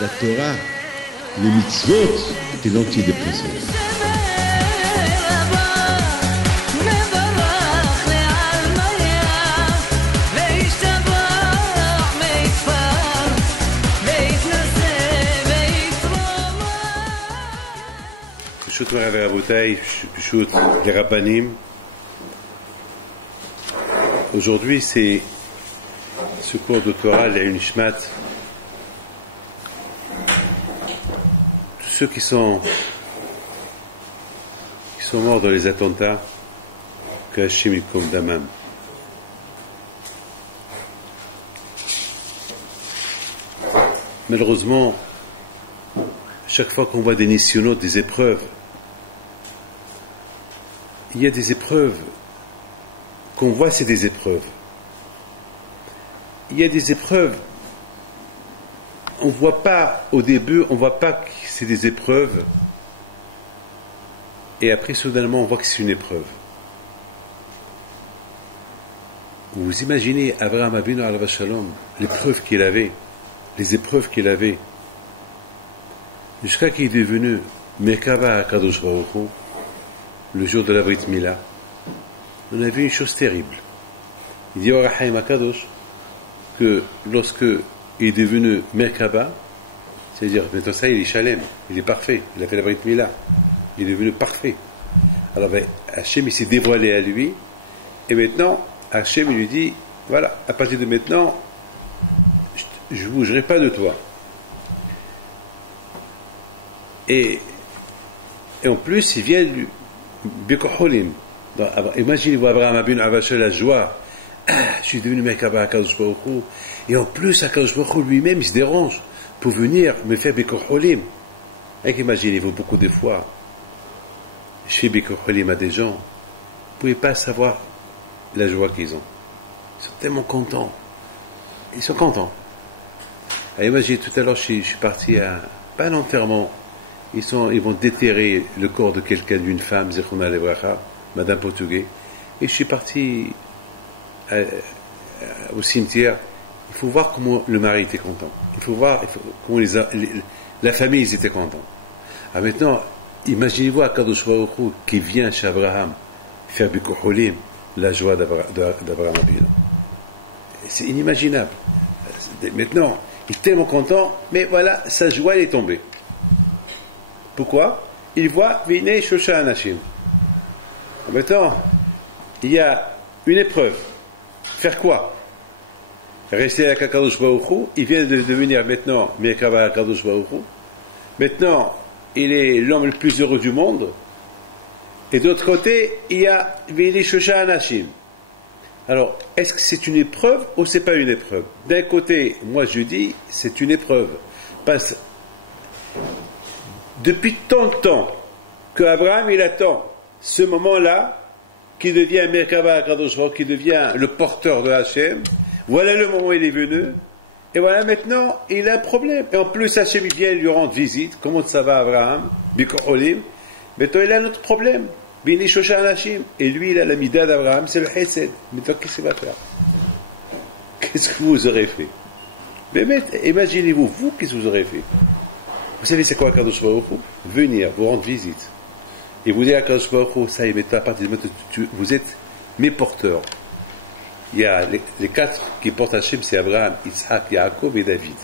la Torah, les mitzvot et l'antidépresseur. פשוט מרבי רבותיי, פשוט לרבנים. Aujourd'hui, c'est ce cours de Torah, la Nishmat. Tous ceux qui sont morts dans les attentats, que Hachem Yikom Damam. Malheureusement, chaque fois qu'on voit des nisyonotes, des épreuves, il y a des épreuves qu'on voit, c'est des épreuves. Il y a des épreuves, on voit pas au début, on voit pas que c'est des épreuves, et après soudainement on voit que c'est une épreuve. Vous imaginez Abraham Avinu alav shalom, l'épreuve qu'il avait, les épreuves qu'il avait, jusqu'à qu'il est devenu Merkava HaKadosh Baruch Hu, le jour de la Brit Mila. On a vu une chose terrible. Il dit Orachaim HaKadosh que lorsque il est devenu Merkaba, c'est-à-dire maintenant ça il est Shalem, il est parfait, il a fait la Brit Mila, il est devenu parfait. Alors Hachem il s'est dévoilé à lui, et maintenant Hachem il lui dit voilà, à partir de maintenant je ne bougerai pas de toi. Et en plus il vient du Bekoholim. Imaginez-vous Abraham Abin Avachel la joie. Je suis devenu Merkaba HaKadosh Baruch Hu. Et en plus HaKadosh Baruch Hu lui-même il se dérange pour venir me faire Bekoholim. Imaginez-vous beaucoup de fois chez Bekoholim à des gens, vous ne pouvez pas savoir la joie qu'ils ont. Ils sont tellement contents. Ils sont contents. Imaginez tout à l'heure je suis parti à pas l'enterrement. Ils vont déterrer le corps de quelqu'un, d'une femme, Zechona Lebracha, Madame Portugais, et je suis parti au cimetière. Il faut voir comment le mari était content. Il faut voir comment la famille ils étaient contents. Alors maintenant, imaginez-vous Akadosh Baruch Hu qui vient chez Abraham faire Bikuholim, la joie d'Abraham Avinu. C'est inimaginable. Maintenant, il est tellement content, mais voilà, sa joie elle est tombée. Pourquoi? Il voit Vinei Shosha Anashim. Maintenant, il y a une épreuve. Faire quoi? Rester avec HaKadosh Baruch Hu. Il vient de devenir maintenant Merkava HaKadosh Baruch Hu. Maintenant, il est l'homme le plus heureux du monde. Et d'autre côté, il y a Vinei Shosha Anashim. Alors, est-ce que c'est une épreuve ou c'est pas une épreuve? D'un côté, moi je dis, c'est une épreuve. Parce que depuis tant de temps que Abraham il attend ce moment-là qui devient Merkava HaKadosh Baruch Hu, qui devient le porteur de Hachem, voilà le moment où il est venu, et voilà maintenant il a un problème. Et en plus Hachem il vient lui rendre visite. Comment ça va Abraham? Bikoholim. Maintenant il a un autre problème. Bini Shosha Anashim. Et lui il a la mida d'Abraham, c'est le Hesed. Maintenant qu'est-ce qu'il va faire? Qu'est-ce que vous aurez fait? Mais imaginez-vous, vous, qu'est-ce que vous aurez fait? Vous savez c'est quoi HaKadosh Baruch Hu? Venir vous rendre visite et vous dire HaKadosh Baruch Hu, ça y est, maintenant à partir de maintenant vous êtes mes porteurs. Il y a les quatre qui portent Hachem, c'est Abraham, Yitzhak, Yaakov et David.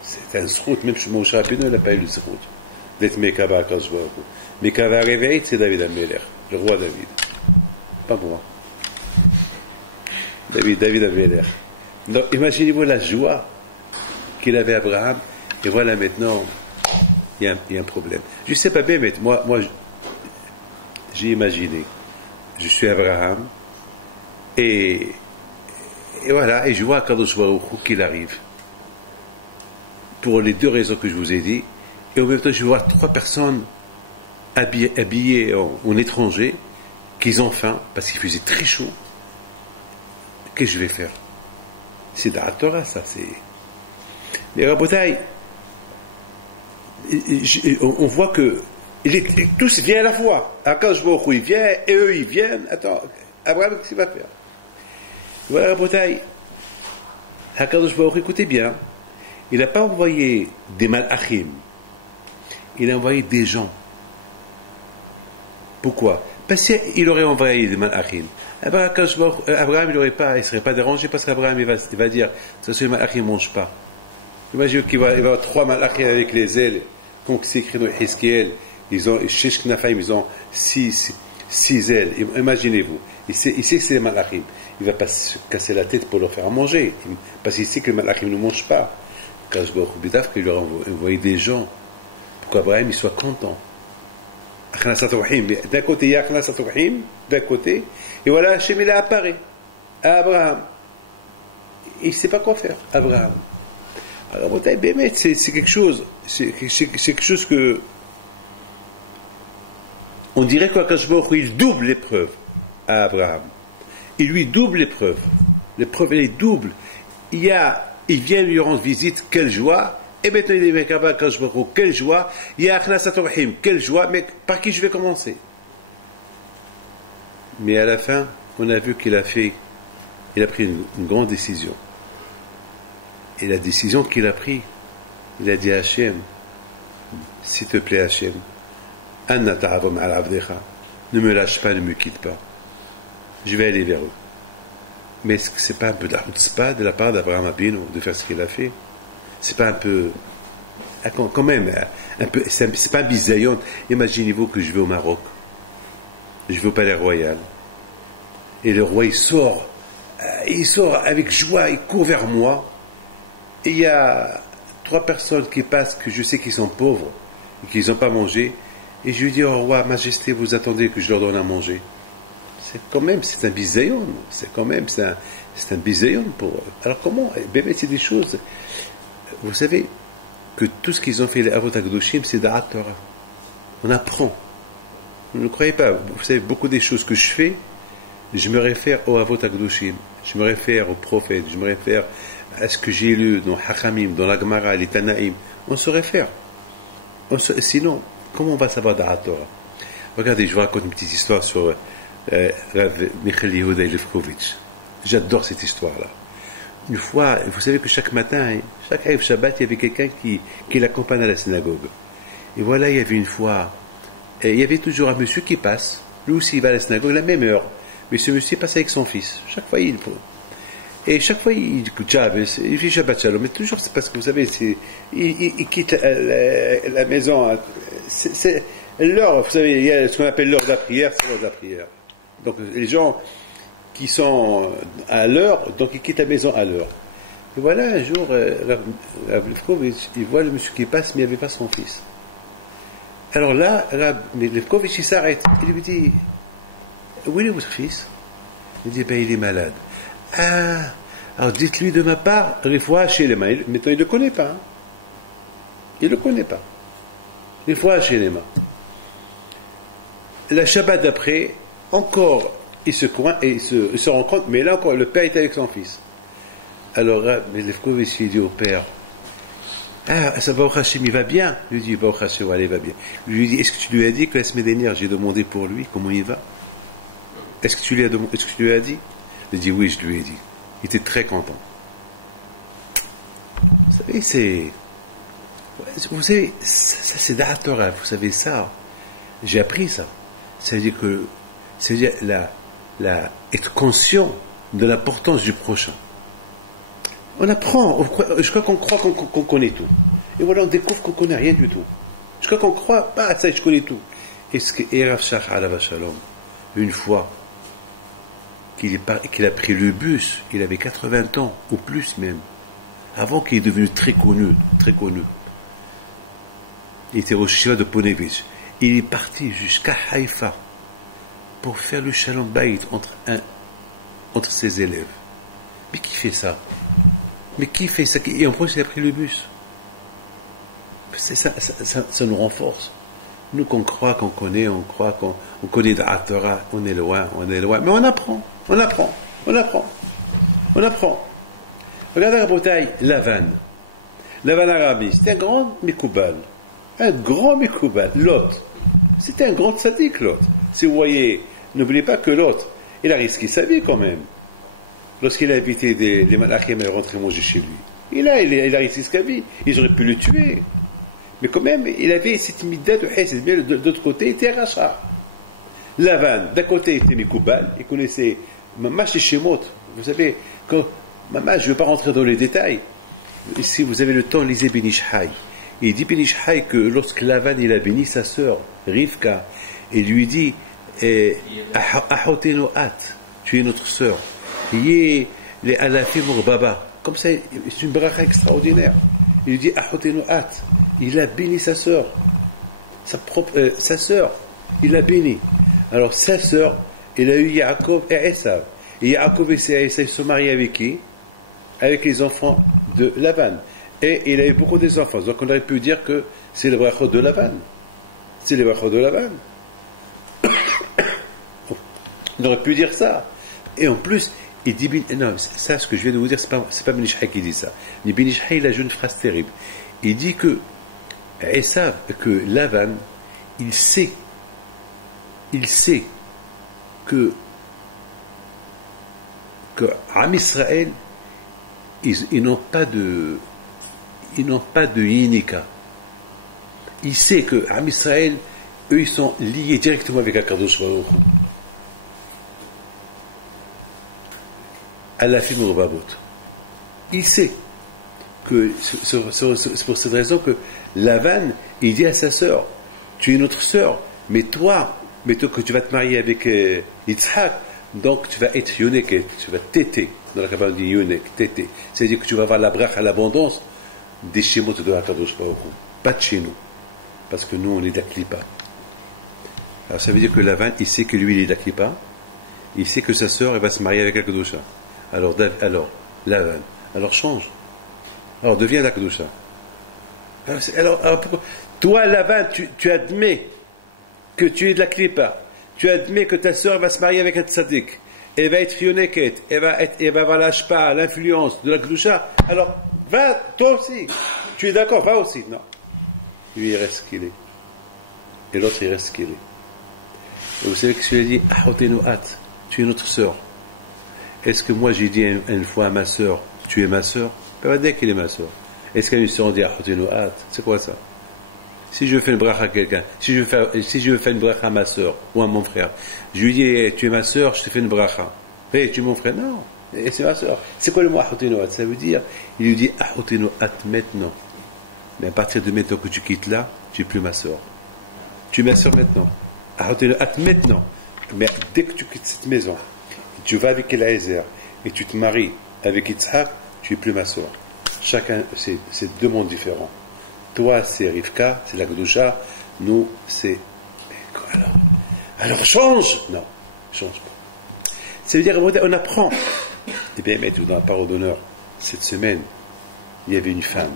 C'est un zrout, même Moshe Rabbeinu n'a pas eu le zrout d'être Merkava HaKadosh Baruch Hu. Merkava Reve'it, c'est David HaMelech, le roi David, pas moi. David HaMelech. Donc imaginez-vous la joie qu'il avait Abraham. Et voilà maintenant, il y a un problème. Je ne sais pas bien, mais moi j'ai imaginé. Je suis Abraham, et voilà, et je vois Kadosh Baruch Hu qu'il arrive. Pour les deux raisons que je vous ai dit, et en même temps, je vois trois personnes habillées en étranger, qui ont faim, parce qu'il faisait très chaud. Qu'est-ce que je vais faire? C'est dans la Torah, ça, c'est. Les Rabotai, on voit que tous viennent à la fois. Akadosh Baruch Hu il vient et eux ils viennent. Attends, Abraham qu'est-ce qu'il va faire? Voilà Rabotai, Akadosh Baruch Hu, écoutez bien, il n'a pas envoyé des malachim, il a envoyé des gens. Pourquoi? Parce qu'il aurait envoyé des malachim. Abraham, il ne serait pas dérangé parce qu'Abraham, il va dire, ça c'est les malachim ne mangent pas. Imagine qu'il va y avoir 3 malachim avec les ailes, comme c'est écrit dans Ezekiel, ils ont 6 knafim, ils ont 6 ailes. Imaginez-vous. Il sait que c'est les malachim. Il ne va pas se casser la tête pour leur faire manger. Parce qu'il sait que les malachim ne mangent pas. Quand je vois au Bidaf, qu'il leur a envoyé des gens pour qu'Abraham soit content. D'un côté, il y a Akhnasat Rahim, d'un côté, et voilà, Hachem il apparaît à Abraham. Il ne sait pas quoi faire, Abraham. Alors, c'est quelque chose, c'est quelque chose que on dirait qu'Akash Baruch Hu, il double l'épreuve à Abraham. Il lui double l'épreuve. L'épreuve, elle est double. Il vient lui rendre visite, quelle joie. Et maintenant, il est Mekaba Akash Baruch Hu, quelle joie. Il y a Akhnasat Rahim, quelle joie. Mais par qui je vais commencer? Mais à la fin, on a vu qu'il a pris une grande décision. Et la décision qu'il a prise, il a dit à Hachem, s'il te plaît Hachem, Anna ta'avam al avdecha, ne me lâche pas, ne me quitte pas. Je vais aller vers eux. Mais est-ce que c'est pas un peu d'artzpa de la part d'Abraham Abinu de faire ce qu'il a fait? C'est pas un peu, quand même, un peu, c'est pas un bisayon. Imaginez-vous que je vais au Maroc, je vais au palais royal, et le roi il sort avec joie, il court vers moi, et il y a 3 personnes qui passent que je sais qu'ils sont pauvres et qu'ils n'ont pas mangé, et je lui dis, oh roi, majesté, vous attendez que je leur donne à manger. C'est un bisayon, c'est un bisayon pour eux. Alors comment? C'est des choses, vous savez, que tout ce qu'ils ont fait les Avot HaKadoshim, c'est Da'at Torah. On apprend. Ne croyez pas, vous savez, beaucoup des choses que je fais, je me réfère aux Avot HaKadoshim, je me réfère aux prophètes, je me réfère à ce que j'ai lu dans Hachamim, dans la Gemara, les Tanaïm. On se réfère. Sinon, comment on va savoir Da'at Torah? Regardez, je vous raconte une petite histoire sur Rav Michael Yehuda Lefkovitch. J'adore cette histoire-là. Une fois, vous savez que chaque matin, chaque Erev Shabbat, il y avait quelqu'un qui l'accompagne à la synagogue. Et voilà, il y avait une fois, il y avait toujours un monsieur qui passe, lui aussi il va à la synagogue à la même heure, mais ce monsieur passe avec son fils. Chaque fois, il écoute Shabbos, il fait Shabbat Shalom, mais toujours c'est parce que vous savez, il quitte la maison, c'est l'heure, vous savez, il y a ce qu'on appelle l'heure de la prière, c'est l'heure de la prière. Donc les gens qui sont à l'heure, donc ils quittent la maison à l'heure. Et voilà, un jour, Rav Lefkovitch, il voit le monsieur qui passe, mais il n'y avait pas son fils. Alors là, Rav Lefkovitch, il s'arrête. Il lui dit, où est votre fils? Il dit, il est malade. Ah, alors dites-lui de ma part, Refoua chez les mains. Maintenant, il ne le connaît pas. Hein. Il ne le connaît pas. Refoua chez les mains. La Shabbat d'après, encore, il se rend compte, mais là encore, le père est avec son fils. Alors, Lefkovitch, il dit au père, ah, ça va au Hachem, il va bien. Il lui dit, va au Hachem, allez, il va bien. Il lui dit, est-ce que tu lui as dit que la semaine dernière, j'ai demandé pour lui, comment il va? Est-ce que tu lui as dit? Il dit, oui, je lui ai dit. Il était très content. Vous savez, ça c'est Da'at Torah, vous savez ça. J'ai appris ça. C'est-à-dire être conscient de l'importance du prochain. On apprend, je crois qu'on croit qu'on connaît tout. Et voilà, on découvre qu'on connaît rien du tout. Je crois qu'on croit, ça, je connais tout. Est-ce que Rav Shach Alav Shalom, une fois qu'il a pris le bus, il avait 80 ans, ou plus même, avant qu'il est devenu très connu. Il était au Shiva de Ponevich. Il est parti jusqu'à Haïfa pour faire le Shalom Bayit entre ses élèves. Mais qui fait ça? Et en plus, il a pris le bus. Ça nous renforce. Nous qu'on croit qu'on connaît, on croit qu'on connaît Da'at Torah, on est loin. Mais on apprend. Regardez la bouteille, Lavan Arabi, c'était un grand Mikoubal. Lot. C'était un grand tzaddik, Lot. Si vous voyez, n'oubliez pas que Lot, il a risqué sa vie quand même. Lorsqu'il a invité les malachim à rentrer manger chez lui. il a réussi ce qu'il vie. Ils auraient pu le tuer. Mais quand même, il avait cette midda de Hesed. Mais de l'autre côté, il était Racha. Lavan, d'un côté, il était Mikoubal. Il connaissait Mamash et Shemot. Vous savez, quand Mamash, je ne vais pas rentrer dans les détails. Si vous avez le temps, lisez Ben Ish Chai. Il dit Ben Ish Chai que lorsque Lavan il a béni sa sœur, Rivka, il lui dit Ahoteno At, tu es notre sœur. Les Alafim Baba. Comme ça, c'est une bracha extraordinaire. Il lui dit Ahoteno At. Il a béni sa sœur. Sa sœur, il l'a béni. Alors, sa sœur, il a eu Yaakov et Esav. Et Yaakov et Esav se sont mariés avec qui? Avec les enfants de Lavan. Et il a eu beaucoup des enfants. Donc, on aurait pu dire que c'est le brachot de Lavan. C'est le brachot de Lavan. On aurait pu dire ça. Et en plus, il dit, non, ça, ce que je viens de vous dire, c'est pas Ben Ish Chai qui dit ça. Mais Ben Ish Chai, il a joué une phrase terrible. Il dit que Esav, que Lavan, il sait que Am Israël, ils n'ont pas de Yinika. Il sait que Am Israël, eux, ils sont liés directement avec Akadosh Baruch Hu. Alafim Urbabot. Il sait que c'est pour cette raison que Lavan, il dit à sa sœur, tu es notre sœur, mais toi que tu vas te marier avec Yitzhak, donc tu vas être Yoneket, tu vas téter. Dans la Kabbalah on dit Yonek, téter. C'est-à-dire que tu vas avoir la bracha, l'abondance des Shemot de Hakadosh Baruch Hu, pas de chez nous, parce que nous on est d'Aklipa. Alors ça veut dire que Lavan, il sait que lui il est d'Aklipa, il sait que sa sœur elle va se marier avec Akadosha. Alors Lavan, alors change. Alors deviens d'Akadosha. Alors pourquoi? Toi Lavan, tu admets que tu es de la Klipa, tu admets que ta sœur va se marier avec un tzaddik, elle va être yoneket, elle va avoir l'ashpa, l'influence de la Kedusha, alors va, toi aussi, tu es d'accord, va aussi, non. Lui il reste ce qu'il est, et l'autre il reste ce qu'il est. Et vous savez que je lui ai dit, Ahotenu At, tu es notre sœur. Est-ce que moi j'ai dit une fois à ma sœur, tu es ma sœur? Pas va dire qu'il est ma sœur. Est-ce qu'à une sœur on dit Ahotenu At? C'est quoi ça? Si je fais une bracha à quelqu'un, si je veux faire une bracha à ma sœur ou à mon frère, je lui dis tu es ma sœur, je te fais une bracha. Hey, tu es mon frère? Non, c'est ma sœur. C'est quoi le mot Ahotenu At? Ça veut dire, il lui dit Ahotenu At maintenant. Mais à partir de maintenant que tu quittes là, tu n'es plus ma sœur. Tu es ma sœur maintenant. Ahotenu At maintenant. Mais dès que tu quittes cette maison, tu vas avec Eliezer et tu te maries avec Yitzhak, tu n'es plus ma sœur. Chacun, c'est deux mondes différents. Toi, c'est Rivka, c'est la Kedusha. Nous, c'est... Alors change! Non, change pas. Ça veut dire, on apprend. Eh bien, mais dans la parole d'honneur, cette semaine, il y avait une femme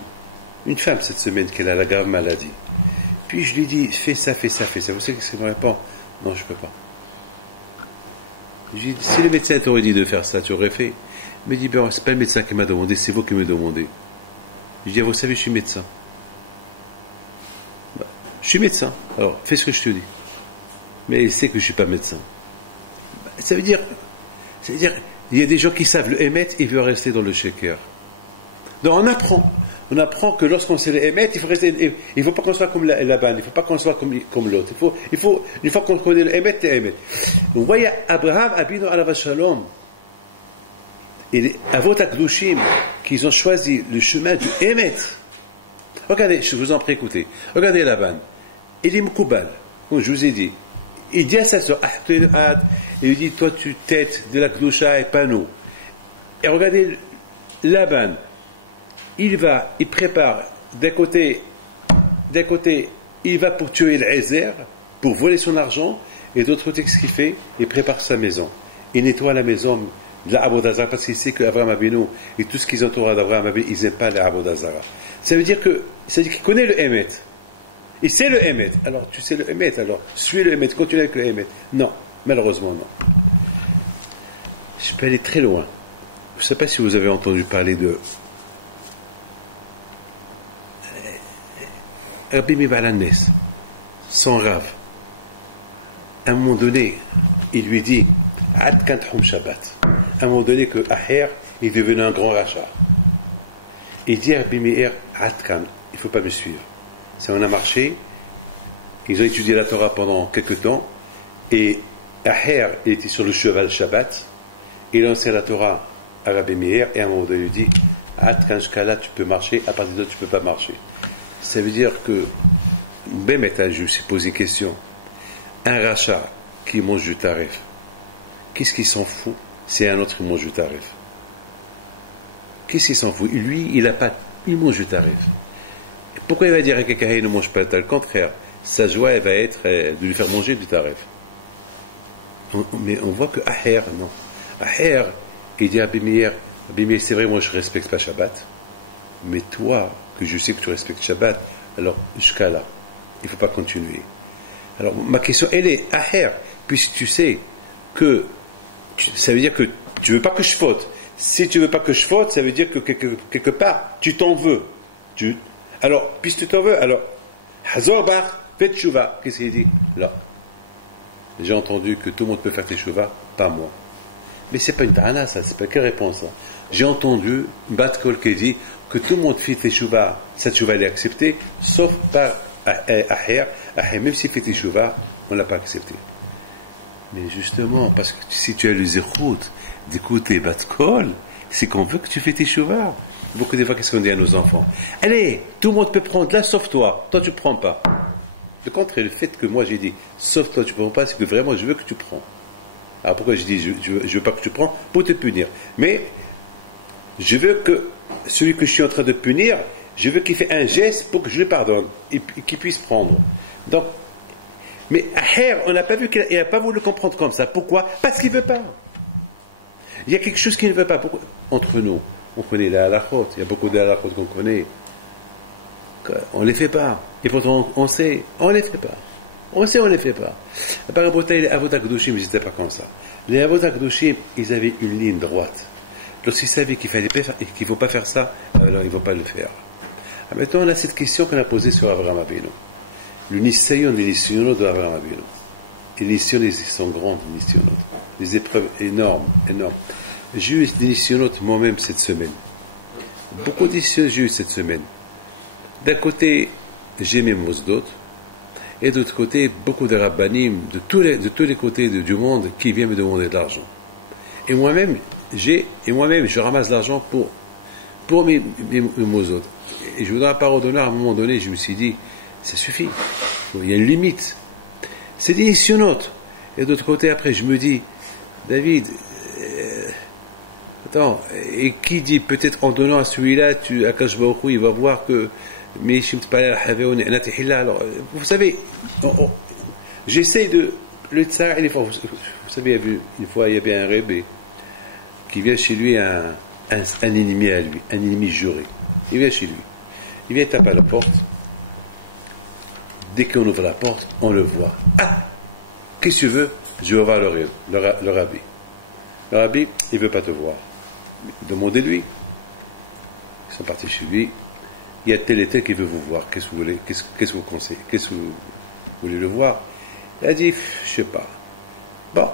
cette semaine, qui a la grave maladie. Puis je lui dis, fais ça. Vous savez ce qu'il me répond? Non, je ne peux pas. Je lui dis, si le médecin t'aurait dit de faire ça, tu aurais fait. Il me dit, ben, c'est pas le médecin qui m'a demandé, c'est vous qui me demandez. Je dis, vous savez, je suis médecin. Je suis médecin, alors fais ce que je te dis. Mais il sait que je ne suis pas médecin. Ça veut dire, il y a des gens qui savent le émettre, ils veulent rester dans le shaker. Donc on apprend que lorsqu'on sait le émettre, il faut rester, il ne faut pas qu'on soit comme la banne, il ne faut pas qu'on soit comme l'autre. Il faut, une fois qu'on connaît le émettre, c'est émettre. Vous voyez, Abraham, Abinu Alav Shalom, et les Avot HaKadoshim, qu'ils ont choisi le chemin du émettre. Regardez, je vous en prie, écoutez. Regardez Laban. Il est Mkoubal, comme je vous ai dit. Il dit à sa soeur, il lui dit, toi tu t'aides de la Kedusha et pas nous. Et regardez Laban. Il prépare, d'un côté, il va pour tuer l'Ezer, pour voler son argent, et d'autre côté, qu'est-ce qu'il fait? Il prépare sa maison. Il nettoie la maison de la Abodazara, parce qu'il sait qu'Abraham Avinu et tout ce qu'ils entourent d'Abraham Avinu, ils n'aiment pas la Abodazara. Ça veut dire qu'il connaît le Emet. Il sait le Emet. Alors, tu sais le Emet, alors, suis le Emet, continue avec le Emet. Non, malheureusement, non. Je peux aller très loin. Je ne sais pas si vous avez entendu parler de Rabbi Mibalanes, son Rav. À un moment donné, il lui dit Ad Kanthoum Shabbat. À un moment donné, que Aher est devenu un grand rachat. Il dit à Rabbi Meir, Atkan, il ne faut pas me suivre. Ça, on a marché, ils ont étudié la Torah pendant quelques temps, et Aher était sur le cheval Shabbat, il a lancé la Torah à Rabbi Meir, et à un moment donné, il lui dit, Atkan, jusqu'à là, tu peux marcher, à partir de là, tu ne peux pas marcher. Ça veut dire que, même un juge s'est posé question, un rachat qui mange du tarif, qu'est-ce qu'il s'en fout si un autre qui mange du tarif? Qu'est-ce qu'il s'en fout? Lui, il mange du tarif. Pourquoi il va dire à quelqu'un qu'il ne mange pas? Le contraire, sa joie elle va être de lui faire manger du tarif. Mais on voit que Aher, non. Aher, il dit à Rabbi Meir, c'est vrai, moi je ne respecte pas Shabbat, mais toi, que je sais que tu respectes Shabbat, alors jusqu'à là, il ne faut pas continuer. Alors ma question, elle est, Aher, puisque tu sais que ça veut dire que tu ne veux pas que je faute. Si tu ne veux pas que je faute, ça veut dire que quelque part, tu t'en veux. Alors, puisque tu t'en veux, alors, Hazor Bar, fais tchouva. Qu'est-ce qu'il dit? Là. J'ai entendu que tout le monde peut faire tchouva, pas moi. Mais c'est pas une ta'ana, ça, c'est pas quelle réponse, ça. J'ai entendu, Bat Kol qui dit que tout le monde fait tchouva, cette tchouva elle est acceptée, sauf par Aher. Aher, même s'il fait tchouva, on ne l'a pas accepté. Mais justement, parce que si tu as le zérout d'écouter Bat Kol, c'est qu'on veut que tu fais tes chouvas. Beaucoup de fois, qu'est-ce qu'on dit à nos enfants? Allez, tout le monde peut prendre là, sauf toi. Toi, tu ne prends pas. Le contraire, le fait que moi j'ai dit, sauf toi, tu ne prends pas, c'est que vraiment, je veux que tu prends. Alors pourquoi je dis, je veux pas que tu prends? Pour te punir. Mais, je veux que celui que je suis en train de punir, je veux qu'il fasse un geste pour que je le pardonne et qu'il puisse prendre. Donc, mais Aher, on n'a pas vu qu'il n'a pas voulu le comprendre comme ça. Pourquoi? Parce qu'il ne veut pas. Il y a quelque chose qu'il ne veut pas. Pourquoi? Entre nous, on connaît la halachot. Il y a beaucoup de halachot qu'on connaît. On ne les fait pas. Et pourtant, on sait, on ne les fait pas. On sait, on ne les fait pas. Par rapport les Avot HaKadoshim, ils n'étaient pas comme ça. Les Avot HaKadoshim, ils avaient une ligne droite. Lorsqu'ils savaient qu'il ne faut pas faire ça, alors ils ne vont pas le faire. Maintenant, on a cette question qu'on a posée sur Avraham Avinu. Le Nisayon des Nisayonot de Avraham Avinu. Et les Nisayonot sont grandes, les Nisayonot. Des épreuves énormes, énormes. J'ai eu des Nisayonot moi-même cette semaine. Beaucoup de Nisayonot j'ai eu cette semaine. D'un côté, j'ai mes Mosdot, et d'autre côté, beaucoup de Rabbanim de tous les côtés du monde qui viennent me demander de l'argent. Et moi-même, je ramasse l'argent pour mes Mosdot. Et je voudrais pas redonner à un moment donné, je me suis dit, ça suffit. Il y a une limite. C'est des nisyonotes. Et d'autre côté, après, je me dis, David, attends, et qui dit, peut-être en donnant à celui-là, Akash Baruch Hu, il va voir que, alors, vous savez, j'essaie de, le tsar, il est fort. Vous savez, une fois, il y avait un rébé qui vient chez lui, un ennemi à lui, un ennemi juré. Il vient chez lui. Il vient taper à la porte. Dès qu'on ouvre la porte, on le voit. Ah! Qu'est-ce que tu veux? Je vais voir le rabbi. Le rabbi, il ne veut pas te voir. Demandez-lui. Ils sont partis chez lui. Il y a tel et tel qui veut vous voir. Qu'est-ce que vous voulez? Qu'est-ce que vous conseillez? Qu'est-ce que vous voulez le voir? Il a dit, je sais pas. Bon.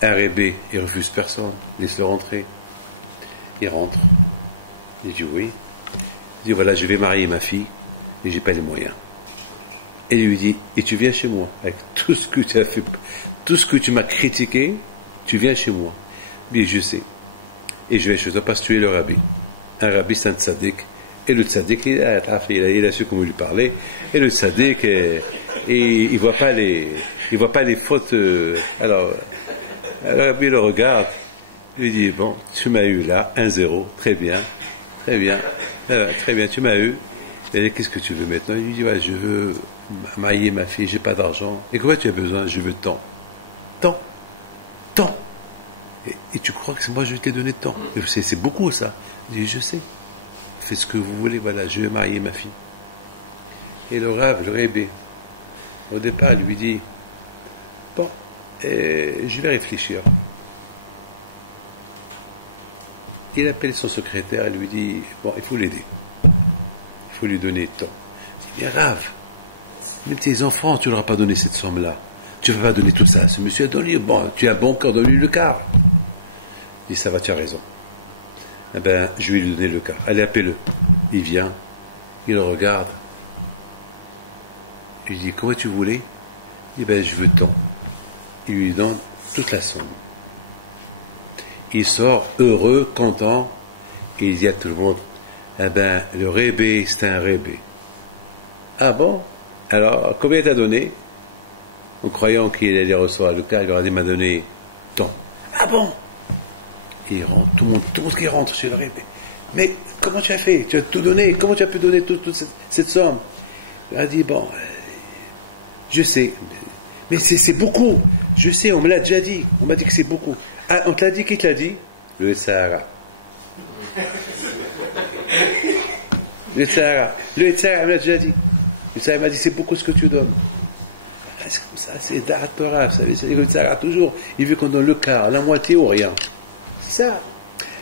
Un rabbi, il refuse personne. Laisse-le rentrer. Il rentre. Il dit oui. Il dit voilà, je vais marier ma fille, mais j'ai pas les moyens. Et il lui dit, et tu viens chez moi, avec tout ce que tu as fait, tout ce que tu m'as critiqué, tu viens chez moi. Mais je sais. Et je viens chez toi parce que tu es le rabbi. Un rabbi, c'est un tzaddik. Et le tzaddik, il a su comment lui parler. Et le tzaddik, il voit pas les fautes. Alors, le rabbi le regarde, lui dit, bon, tu m'as eu là, 1-0, très bien, très bien, tu m'as eu. Et qu'est-ce que tu veux maintenant? Il lui dit, ouais, je veux marier ma fille, j'ai pas d'argent. Et quoi tu as besoin? Je veux tant. Et tu crois que moi je t'ai donné tant? C'est beaucoup ça. Il dit, je sais. Faites ce que vous voulez, voilà, je vais marier ma fille. Et le Rébé, au départ, lui dit, bon, je vais réfléchir. Il appelle son secrétaire et lui dit, bon, il faut l'aider. Il faut lui donner tant. C'est bien grave. Même tes enfants, tu ne leur as pas donné cette somme-là. Tu ne vas pas donner tout ça. Ce monsieur a donné, bon, tu as un bon cœur, donne-lui le quart. Il dit, ça va, tu as raison. Eh ben, je vais lui donner le quart. Allez, appelle-le. il vient, il le regarde. Il dit, comment tu voulais? Il dit, ben, je veux tant. Il lui donne toute la somme. Il sort heureux, content, et il dit à tout le monde, eh ben, le rébé, c'est un rébé. Ah bon? Alors, combien t'as donné? En croyant qu'il allait recevoir le cas, il leur a dit, m'a donné tant. Ah bon? Et il rentre, tout le monde qui rentre chez le rébé. Mais comment tu as fait? Tu as tout donné? Comment tu as pu donner toute cette somme? Il a dit, bon, je sais, mais c'est beaucoup. Je sais, on me l'a déjà dit. On m'a dit que c'est beaucoup. Ah, on te l'a dit, qui te l'a dit? Le Sahara. Le Sahara me l'a déjà dit. Le Sahara m'a dit, c'est beaucoup ce que tu donnes. C'est comme ça, c'est Da'at Torah, vous savez, c'est le Sahara toujours, il veut qu'on donne le quart, la moitié ou rien. C'est ça.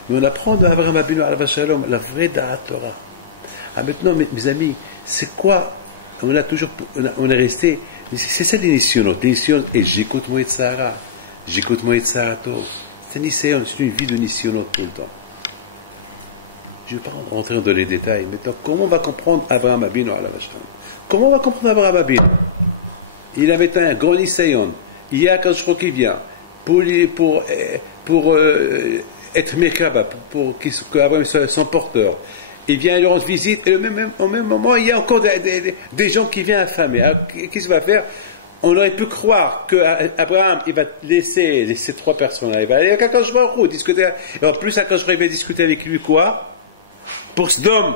Mais on apprend de Abraham Abinu Alav Shalom, la vraie Da'at Torah. Ah, maintenant, mes amis, c'est quoi? On est resté, c'est ça l'initiation. L'initiation, et j'écoute Moïd Sahara, j'écoute Moïd Sahara Tov. C'est une initiation, c'est une vie de initiation tout le temps. Je ne vais pas rentrer dans les détails. Maintenant, comment on va comprendre Abraham Abinu Alav Shalom? Comment on va comprendre Abraham Abinu? Il avait un grand initiation. Il y a quand je crois qu'il vient pour être Mekaba, pour qu'Abraham soit son porteur. Il vient lui rendre visite, et au même moment, il y a encore des gens qui viennent affamer. Alors, qu'est-ce qu'il va faire? On aurait pu croire qu'Abraham, il va laisser ces trois personnes-là. Il va aller à Akadosh Baruch Hu, discuter. Et en plus, Akadosh Baruch Hu va discuter avec lui quoi? Pour Sdom.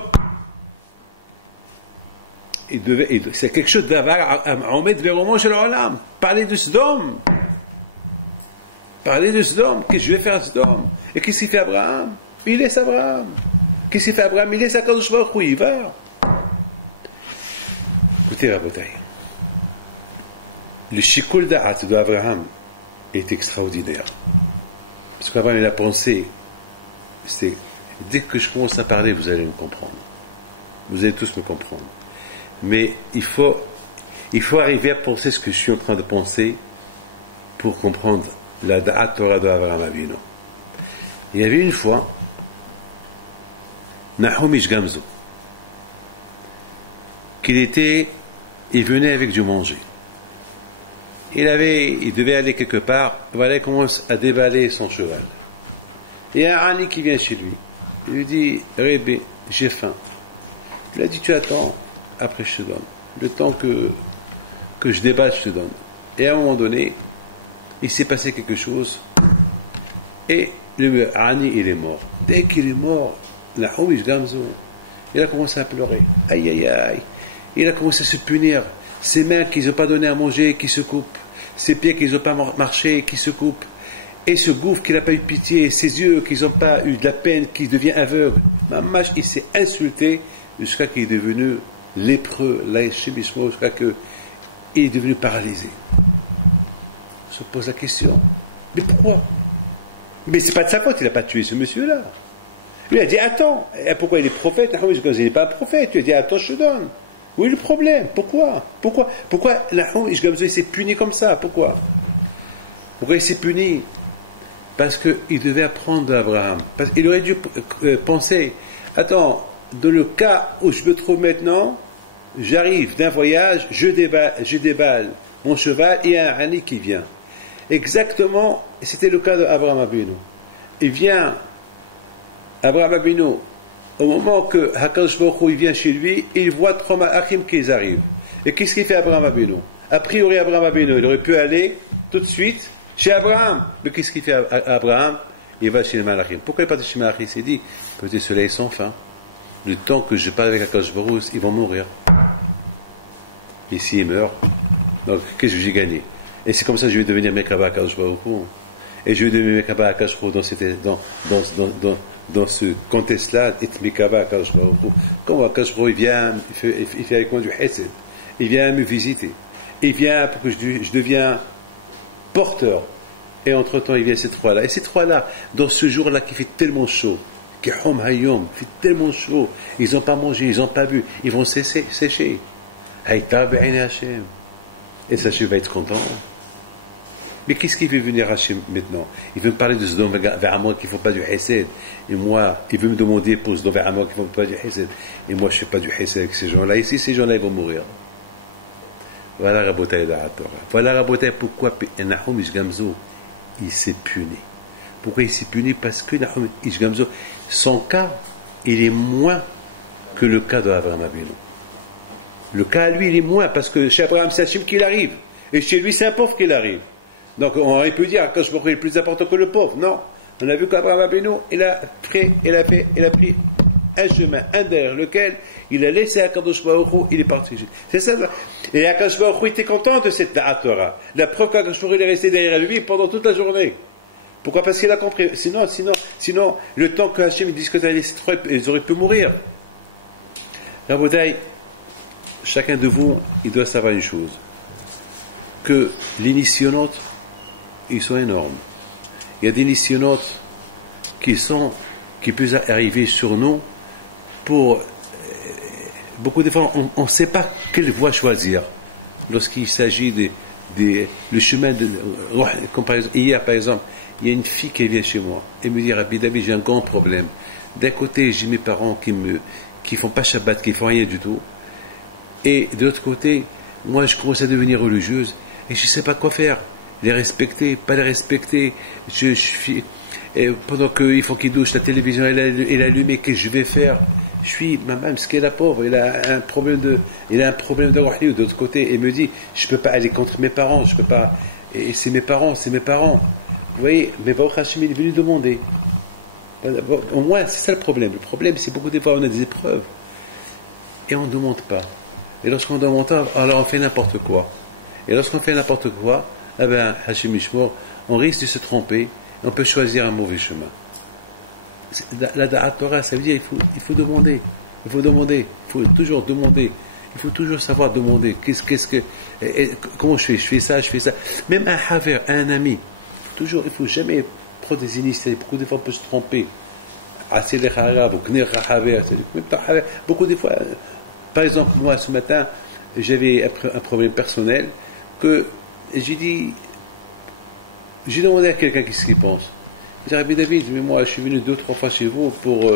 C'est quelque chose d'avar à Omed Veromo Shel Olam. Parler de Sdom. Parler de Sdom. Qu'est-ce que je vais faire Sdom? Et qu'est-ce qu'il fait Abraham? Il laisse Abraham. Qu'est-ce qu'il fait Abraham? Il laisse Akadosh Baruch Hu, il va. Écoutez, Rabotai. Le shikul da'at d'Abraham est extraordinaire. Parce qu'Abraham, il a pensé, c'est, dès que je commence à parler, vous allez me comprendre. Vous allez tous me comprendre. Mais il faut arriver à penser ce que je suis en train de penser pour comprendre la Da'at Torah d'Abraham Avinu. Il y avait une fois Nahum Ish Gamzo il venait avec du manger. Il devait aller quelque part, voilà, il commence à déballer son cheval. Il y a un Ani qui vient chez lui. Il lui dit, Rébé, j'ai faim. Il a dit, tu attends, après je te donne. Le temps que je déballe, je te donne. Et à un moment donné, il s'est passé quelque chose, et le Ani, il est mort. Dès qu'il est mort, la Houish Gamzo, il a commencé à pleurer. Aïe, aïe, aïe. Il a commencé à se punir. Ses mains qu'ils n'ont pas donné à manger, qui se coupent. Ses pieds qu'ils n'ont pas marché, qui se coupent. Et ce gouffre qu'il n'a pas eu pitié. Ses yeux qu'ils n'ont pas eu de la peine, qui devient aveugle. Mamash, il s'est insulté jusqu'à qu'il est devenu lépreux, laïchibismo, jusqu'à qu'il est devenu paralysé. On se pose la question. Mais pourquoi? Mais c'est pas de sa faute, il n'a pas tué ce monsieur-là. Lui a dit, attends, et pourquoi il est prophète? Il n'est pas un prophète. Il a dit, attends, je te donne. Où est le problème? Pourquoi Nahum Ish Gamzo, il s'est puni comme ça? Pourquoi il s'est puni? Parce qu'il devait apprendre d'Abraham. Parce qu'il aurait dû penser, attends, dans le cas où je me trouve maintenant, j'arrive d'un voyage, je déballe mon cheval, et il y a un Ani qui vient. Exactement, c'était le cas d'Abraham Avinu. Il vient, Abraham Avinu, au moment que Hakadosh Baruch Hu vient chez lui, il voit trois malachim qui arrivent. Et qu'est-ce qu'il fait Abraham Avinu? A priori, Abraham Avinu, il aurait pu aller tout de suite chez Abraham. Mais qu'est-ce qu'il fait Abraham? Il va chez les malachim. Pourquoi il part chez les malachim? Il s'est dit, peut-être soleil sans fin. Le temps que je parle avec Hakadosh Baruch Hu, ils vont mourir. Et s'ils meurent, donc qu'est-ce que j'ai gagné? Et c'est comme ça que je vais devenir Mekaba Hakadosh Baruch Hu. Et je vais devenir Mekaba Hakadosh Baruch Hu dans ce contexte-là, et Mekaba Hakadosh Baruch Hu. Quand Hakadosh Baruch Hu vient, il fait avec moi du Hesed. Il vient me visiter. Il vient pour que je devienne porteur. Et entre-temps, il vient ces trois-là. Et ces trois-là, dans ce jour-là qui fait tellement chaud, qui fait tellement chaud, ils n'ont pas mangé, ils n'ont pas bu, ils vont sécher. Et Sachez va être content. Mais qu'est-ce qu'il veut venir Hachem maintenant? Il veut me parler de Sdom vers moi qui ne font pas du Hesed. Et moi, il veut me demander pour Sdom vers moi qui ne font pas du Hesed. Et moi, je ne fais pas du Hesed avec ces gens-là. Ici, ces gens-là, ils vont mourir. Voilà Rabotai Da'atora. Voilà Rabotai pourquoi Nahum Ish Gamzo, il s'est puni. Pourquoi il s'est puni? Parce que Nahum Ish Gamzo, son cas, il est moins que le cas d'Abraham Avinu. Le cas, lui, il est moins, parce que chez Abraham, c'est Hachem qu'il arrive. Et chez lui, c'est un pauvre qu'il arrive. Donc, on peut dire, quand je me est plus important que le pauvre. Non. On a vu qu'Abraham Avinu, il a pris un chemin, un derrière lequel il a laissé Akadosh Baruch Hu, il est parti. C'est ça. Et Akadosh Baruch Hu était content de cette Da'at Torah. La preuve qu'Akadosh Baruch Hu est resté derrière lui pendant toute la journée. Pourquoi? Parce qu'il a compris. Sinon, le temps que Hachem discutait avec les trois, ils auraient pu mourir. Rabotai, chacun de vous, il doit savoir une chose. Que les nisyonotes, ils sont énormes. Il y a des nisyonotes qui peuvent arriver sur nous pour beaucoup de fois on ne sait pas quelle voie choisir lorsqu'il s'agit le chemin de comme par exemple, hier par exemple il y a une fille qui vient chez moi et me dit Rabbi David, j'ai un grand problème. D'un côté j'ai mes parents qui font pas Shabbat, qui font rien du tout, et de l'autre côté moi je commence à devenir religieuse et je ne sais pas quoi faire, les respecter, pas les respecter. Et pendant qu'il faut qu'il douche, la télévision est allumée, qu'est-ce que je vais faire? Je suis, même ce qu'est la pauvre, il a un problème de Rohli, de l'autre côté, et me dit, je ne peux pas aller contre mes parents, je peux pas, et c'est mes parents. Vous voyez, mais Baruch Hashem, il est venu demander. Au moins, c'est ça le problème. Le problème, c'est beaucoup de fois, on a des épreuves, et on ne demande pas. Et lorsqu'on ne demande pas, alors on fait n'importe quoi. Et lorsqu'on fait n'importe quoi, eh bien, Hashem Ishmor, on risque de se tromper, on peut choisir un mauvais chemin. La Da'at Torah, ça veut dire il faut demander. Il faut toujours demander. Il faut toujours savoir demander. Comment je fais ça. Même un haver, un ami. Il ne faut jamais prendre des initiatives. Beaucoup de fois, on peut se tromper. Beaucoup de fois, par exemple, moi, ce matin, j'avais un problème personnel que j'ai demandé à quelqu'un qu'est-ce qu'il pense. Il dit, Rabbi David, mais moi je suis venu 2-3 fois chez vous pour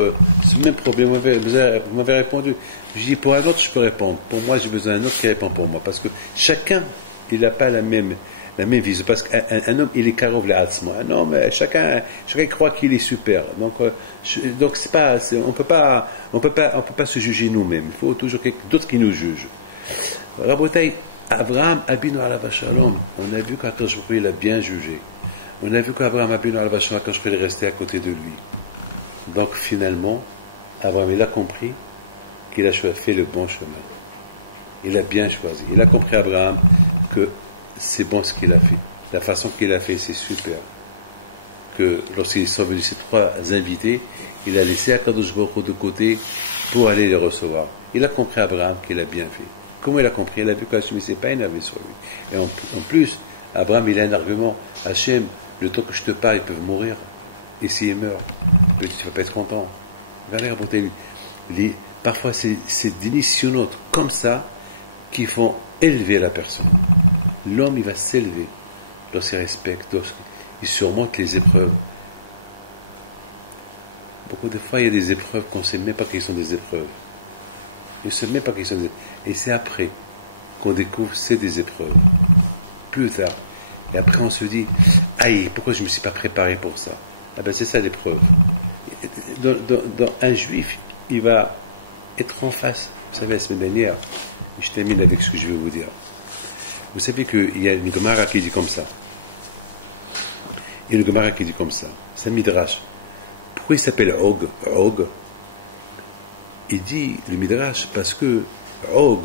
ce même problème. Vous m'avez répondu. Je dis, pour un autre, je peux répondre. Pour moi, j'ai besoin d'un autre qui répond pour moi. Parce que chacun, il n'a pas la même vision. Parce qu'un homme, il est karov le'atzmo. Un homme, chacun croit qu'il est super. Donc c'est pas, on peut pas se juger nous-mêmes. Il faut toujours d'autres qui nous jugent. Rabotai, Abraham Abinu alav shalom, on a vu qu'Akadosh Baruch Hu, il a bien jugé. On a vu qu'Abraham Abinu alav shalom, Akadosh Baruch Hu, il est resté à côté de lui. Donc finalement, Abraham, il a compris qu'il a fait le bon chemin. Il a bien choisi. Il a compris, Abraham, que c'est bon ce qu'il a fait. La façon qu'il a fait, c'est super. Que lorsqu'ils sont venus ces trois invités, il a laissé Akadosh Baruch Hu de côté pour aller les recevoir. Il a compris, Abraham, qu'il a bien fait. Comment il a compris? Il a vu qu'Hachem ne s'est pas énervé sur lui. Et en plus, Abraham, il a un argument. Hachem, le temps que je te parle, ils peuvent mourir. Et s'ils meurent, tu ne vas pas être content. Parfois, c'est des nisyonotes comme ça qui font élever la personne. L'homme, il va s'élever lorsqu'il respecte, lorsqu'il surmonte les épreuves. Beaucoup de fois, il y a des épreuves qu'on ne sait même pas qu'ils sont des épreuves. On ne sait même pas qu'ils sont des épreuves. Et c'est après qu'on découvre c'est des épreuves. Plus tard. Et après on se dit, aïe, pourquoi je ne me suis pas préparé pour ça? Ah ben c'est ça l'épreuve. Dans un juif, il va être en face. Vous savez, la semaine dernière, je termine avec ce que je vais vous dire. Vous savez qu'il y a une Gemara qui dit comme ça. Il y a une Gemara qui dit comme ça. C'est un Midrash. Pourquoi il s'appelle Og? Il dit, le Midrash, parce que Og,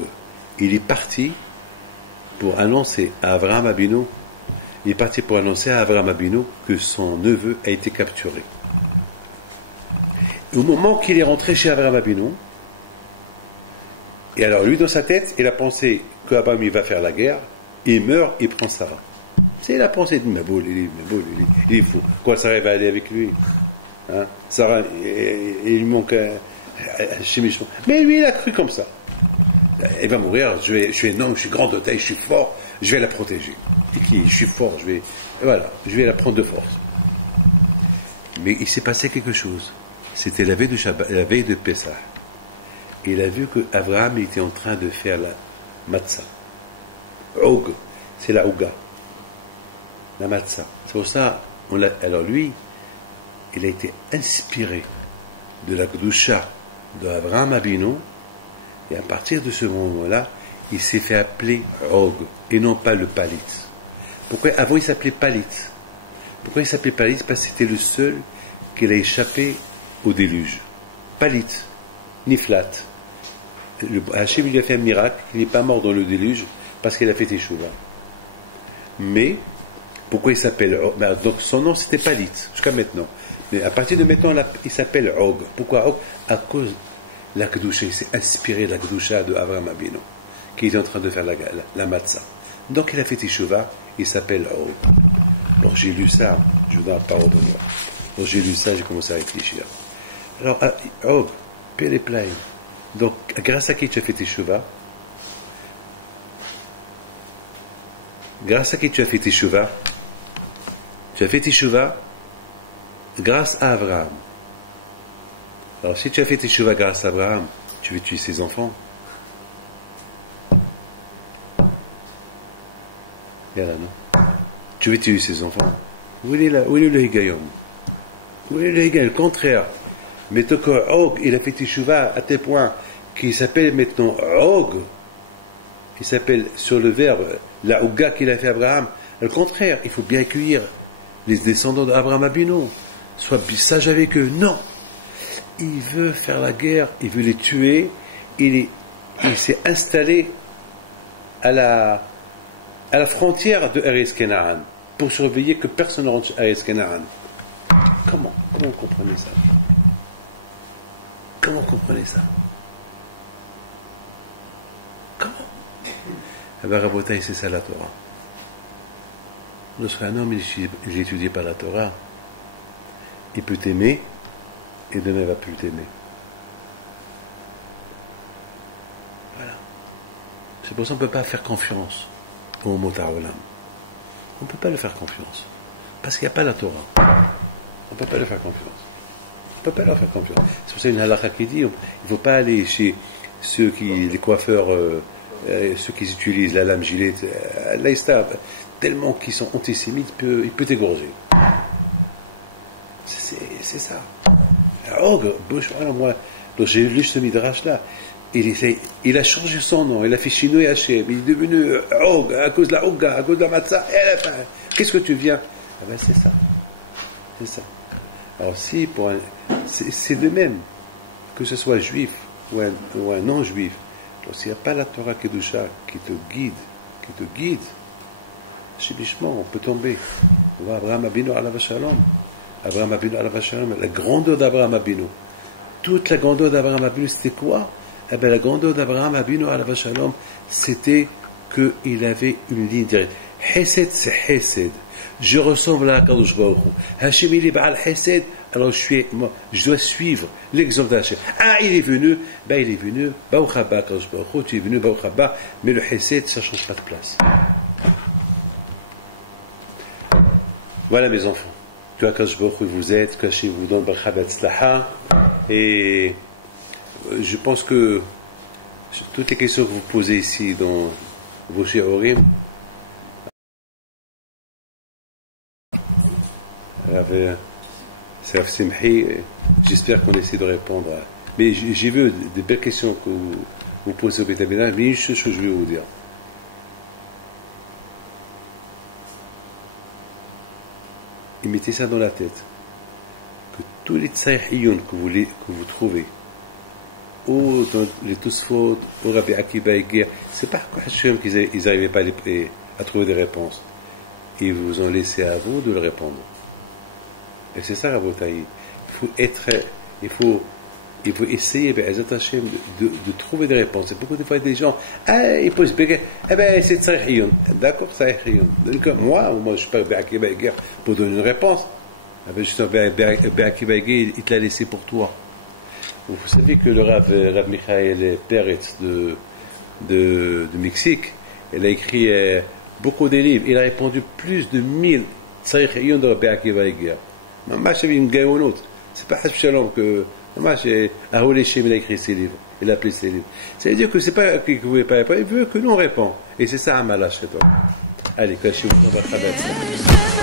il est parti pour annoncer à Abraham Abinu, que son neveu a été capturé. Et au moment qu'il est rentré chez Abraham Abinu, et alors lui dans sa tête, il a pensé qu'Abraham il va faire la guerre, il meurt, il prend Sarah. C'est la pensée de Maboul, il est fou. Quoi, Sarah va aller avec lui? Hein? Sarah, il lui manque chimiquement. Mais lui, il a cru comme ça. Elle va mourir, je suis énorme, je suis grand de taille, je suis fort, je vais la protéger. Et qui? Je suis fort, voilà, je vais la prendre de force. Mais il s'est passé quelque chose. C'était la veille de Shabbat, la veille de Pessah. Et il a vu qu'Abraham était en train de faire la matzah. Og, c'est la ouga. La matzah. C'est pour ça, alors lui, il a été inspiré de la Kedusha d'Abraham Abinu, et à partir de ce moment-là, il s'est fait appeler Og, et non pas le Palit. Pourquoi avant il s'appelait Palit? Pourquoi il s'appelait Palit? Parce que c'était le seul qui a échappé au déluge. Palit, Niflat. Hachem lui a fait un miracle, il n'est pas mort dans le déluge parce qu'il a fait Teshuvah. Mais pourquoi il s'appelle Og? Donc son nom c'était Palit jusqu'à maintenant. Mais à partir de maintenant il s'appelle Og. Pourquoi Og? À cause de la Kedusha. Il s'est inspiré de la Kedusha de Avraham Abinu qui était en train de faire la matzah. Donc il a fait Teshuvah, il s'appelle Og. Alors j'ai lu ça, je vous donne la parole de moi. Alors j'ai lu ça, j'ai commencé à réfléchir. Alors Og, Pele Play. Donc, grâce à qui tu as fait Teshuvah? Grâce à qui tu as fait Teshuvah? Tu as fait Teshuvah grâce à Abraham. Alors, si tu as fait Teshuvah grâce à Abraham, tu veux tuer ses enfants? Yalla, non? Tu veux tuer ses enfants? Où est le Higayon? Où est le Higayon? Le contraire. Mais tant que Og, il a fait Teshuvah à tel point qu'il s'appelle maintenant Og, il s'appelle sur le verbe la Ouga qu'il a fait Abraham. Au contraire, il faut bien accueillir les descendants d'Abraham Abinu. Sois sage avec eux. Non. Il veut faire la guerre, il veut les tuer, il s'est installé à la frontière de Eretz Canaan pour surveiller que personne ne rentre à Eretz Canaan. Comment vous comprenez ça? Comment vous comprenez ça? Comment? Eh bien, Rabotai, c'est ça la Torah. Lorsqu'un homme il est étudié par la Torah, il peut t'aimer et demain il ne va plus t'aimer. Voilà. C'est pour ça qu'on ne peut pas faire confiance au Motar Olam. On ne peut pas le faire confiance. Parce qu'il n'y a pas la Torah. On ne peut pas le faire confiance. On ne peut pas leur faire confiance. C'est pour ça qu'il y a une halakha qui dit il ne faut pas aller chez les coiffeurs, ceux qui utilisent la lame gilet, l'aïsta, tellement qu'ils sont antisémites, il peut t'égorger. C'est ça. Og, moi, j'ai lu ce midrash-là. Il a changé son nom, il a fait Shinui Hashem, il est devenu Og, à cause de la Oga, à cause de la Matzah. Qu'est-ce que tu viens? Ah ben c'est ça. C'est ça. Alors si, c'est de même, que ce soit juif ou un non-juif, s'il n'y a pas la Torah Kedusha qui te guide, chibichement, on peut tomber. On voit Abraham Abinu alav shalom. Abraham Abinu alav shalom, la grandeur d'Abraham Abinu. Toute la grandeur d'Abraham Abinu, c'était quoi? Eh bien, la grandeur d'Abraham Abinu alav shalom, c'était qu'il avait une ligne directe. Hesed, c'est Hesed. Je ressemble à Kadosh Baruch Hu. Hachem, il est Baal Hesed, alors je dois suivre l'exemple d'Hachem. Ah, il est venu, Baruch Haba, Kadosh Baruch Hu, tu es venu, Baruch Haba, mais le Hesed, ça ne change pas de place. Voilà mes enfants. Que Kadosh Baruch Hu vous aide, que Hachem vous donne Baruch Haba Tzlacha, et je pense que toutes les questions que vous posez ici dans vos shiurim, j'espère qu'on essaie de répondre à... Mais j'ai vu des belles questions que vous posez au Bétabéna, mais une chose que je vais vous dire. Et mettez ça dans la tête. Que tous les tsaïhiyun que vous trouvez, ou dans les Tosfot, ou Rabbi Akiba et Ger, c'est pas quoi Hachem qu'ils n'arrivaient pas à trouver des réponses. Ils vous ont laissé à vous de le répondre. Et c'est ça, Rabotaï. Il faut essayer, de trouver des réponses. Et beaucoup de fois, des gens, ils posent, c'est Tsaïhiyun. D'accord, Tsaïhiyun. Moi, je suis pas Rabbi Akiba et Ger pour donner une réponse. Justement, Rabbi Akiba et Ger, il te l'a laissé pour toi. Vous savez que le Rav Michael Peretz de Mexique, il a écrit beaucoup de livres. Il a répondu plus de 1000 צריך עיון דרבי עקיבא הגיע. ממש une gaonote. C'est pas Hashem Shalom que ממש Aholé Shem il a écrit ses livres, il a appelé ses livres. C'est-à-dire que c'est pas qu'il ne pouvait pas répondre, il veut que nous on répond. Et c'est ça un malach chez toi. Allez, cachez-vous, on va travailler.